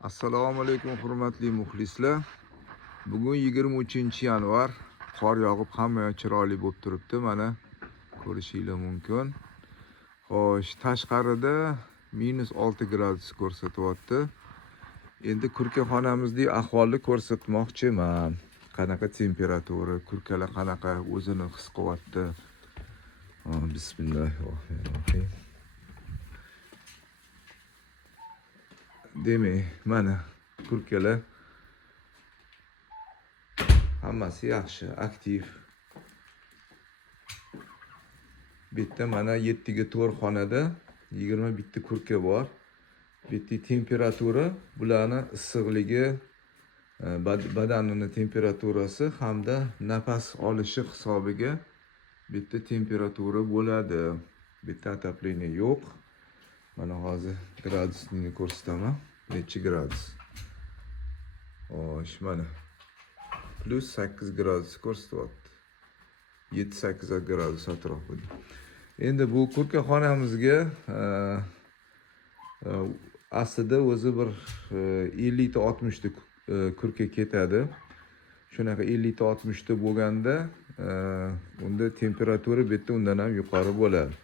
Assalomu alaykum hurmatli muxlislar. Bugun 23-yanvar. Qor yog'ib hamma chiroyli bo'lib turibdi. Mana ko'rishinglar mumkin. Xo'sh, tashqarida -6 gradus ko'rsatyapti. Endi kurkaxonamizdagi ahvolni ko'rsatmoqchiman. Qanaqa temperatura, kurkalar qanaqa o'zini his qilyapti. Bismillahirrohmanirrohim. Demak, mana kurkalar hammasi yaxshi, aktiv. Bitta mana 7 ga 4 xonada 21 ta kurka bor. Bitta temperatura, bularning issiqligi, badanining temperaturasi hamda nafas olishi hisobiga bitta temperatura bo'ladi. Bitta отопление yo'q. Mana hozir gradusni ko'rsataman. Necha gradus? Xo'sh, mana +8 gradus ko'rsatyapti. 7-8 gradus atrofida. Endi bu kurkaxonamizga aslida o'zi bir 50 ta 60 ta kurka ketadi. Shunaqa 50 ta 60 ta bo'lganda unda temperatura bitta undan ham yuqori bo'ladi.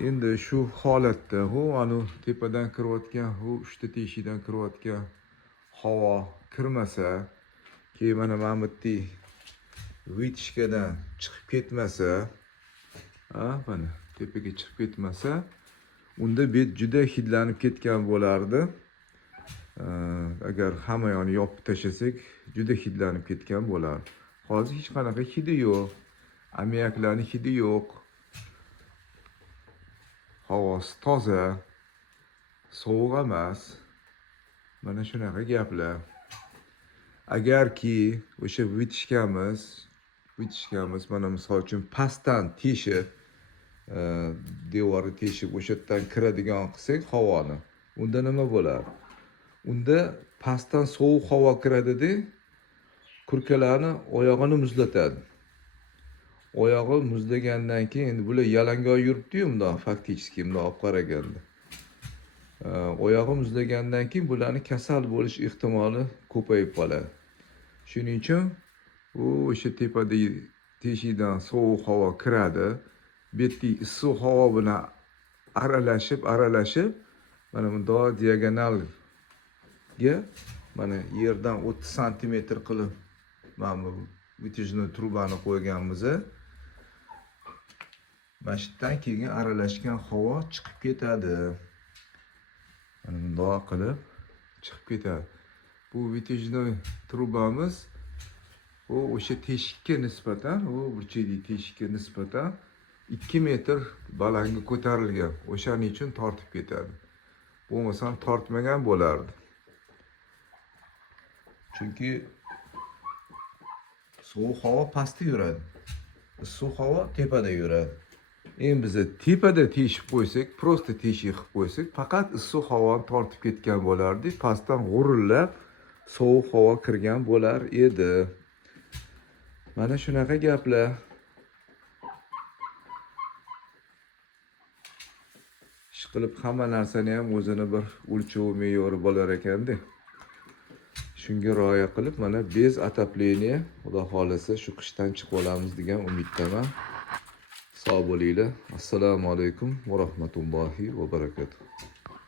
Endi shu holatda anu tepadan kirayotgan, uchta teshikdan kirayotgan havo kirmasa, keyin mana bu vitishkadan chiqib ketmasa, mana tepaga chiqib ketmasa, unda bet juda hidlanib ketgan bo'lardi. Agar hamma yoqni yopib tashlasak, juda hidlanib ketgan bo'lardi. Hozir hech qanaqa hidi yo'q. Ammiaklarning hidi yo'q. Havosi toza, sovuq emas. Mana shunaqa gaplar. Agarki o'sha vitishkamiz mana misol uchun pastdan teshib, devorni teshib o'sha yerdan kiradigan qilsak havoni, unda nima bo'ladi? Unda pastdan sovuq havo kiradida, kurkalarni oyog'ini muzlatadi. Oyog'i muzlagandan keyin endi bular yalangoy yuribdi-yu, bundoq faktichki bundoq olib qaraganda. Oyog'i muzlagandan keyin bularning kasal bo'lish ehtimoli ko'payib qoladi. Shuning uchun o'sha tepada teshikdan sovuq havo kiradi. Bu yerda issiq havo bilan aralashib mana bundoq diagonalga mana yerdan 30 santimetr qilib mana bu vitijniy trubani qo'yganmiz. Mana shu yerdan keyin aralashgan havo chiqib ketadi. Mana bundoq qilib chiqib ketadi. Bu vitijniy trubamiz o'sha teshikka nisbatan, burchakli teshikka nisbatan 2 metr balandga ko'tarilgan. O'shaning uchun tortib ketadi. Bo'lmasam tortmagan bo'lardi. Chunki sovuq havo pastda yuradi. Issiq havo tepada yuradi. Endi biz tepada teshib qo'ysak, prosta teshik qilib qo'ysak, faqat issiq havoni tortib ketgan bo'lardi. Pastdan g'urillab sovuq havo kirgan bo'lar edi. Mana shunaqa gaplar. Ishqilib hamma narsani ham o'zini bir o'lchov me'yori bo'lar ekanda. Shunga rioya qilib mana bez отопление, xudo xolasa shu qishdan chiqib olamiz degan umiddaman. Sog' bo'linglar. Assalomu alaykum va rahmatullohi va barakatuh.